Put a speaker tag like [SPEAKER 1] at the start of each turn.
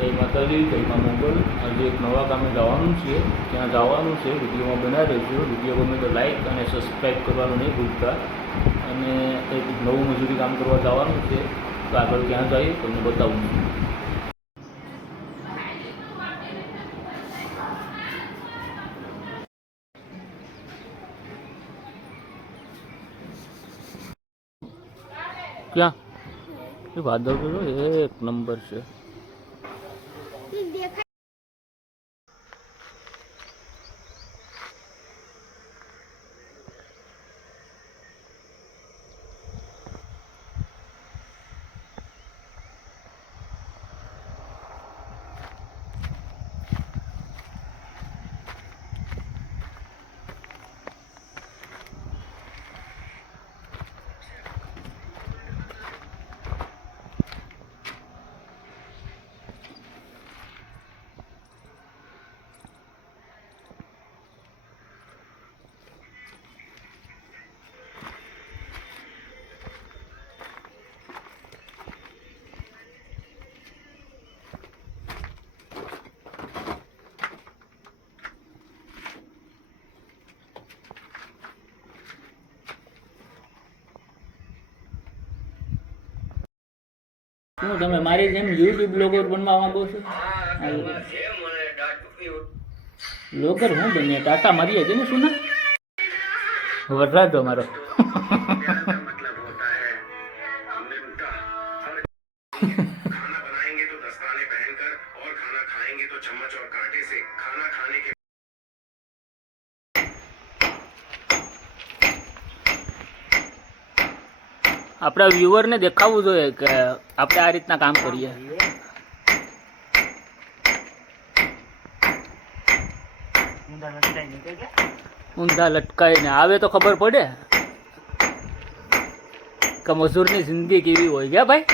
[SPEAKER 1] જય માતાજી જય મોગલ આજે એક નવા કામે જવાનું છે, ત્યાં જવાનું છે, વિડીયોમાં બનાવી રહીશું વીડિયો ગમે તો લાઈક અને સબસ્ક્રાઈબ કરવાનું નહીં ભૂલતા. અને એક નવું મજૂરી કામ કરવા જવાનું છે, તો આગળ ક્યાં જઈએ, તમને બતાવું ક્યાં? એ વાદળ એક નંબર છે. Dia. શું તમે મારી જેમ યુટ્યુબ બ્લોગર બનવા માંગો છો બ્લોગર હું બનીએ ટાટા મારીએ છે ને શું ના વરરાજો મારો
[SPEAKER 2] खाना बनाएंगे तो दस्ताने पहनकर और खाना खाएंगे तो चम्मच और कांटे से खाना खाने के
[SPEAKER 1] આપણા વ્યુઅરને દેખાવું જોઈએ કે આપણે આ રીતના કામ કરીએ. ઊંધા લટકાઈને. આવે તો ખબર પડે કે મજૂરની જિંદગી કેવી હોય ગયા ભાઈ?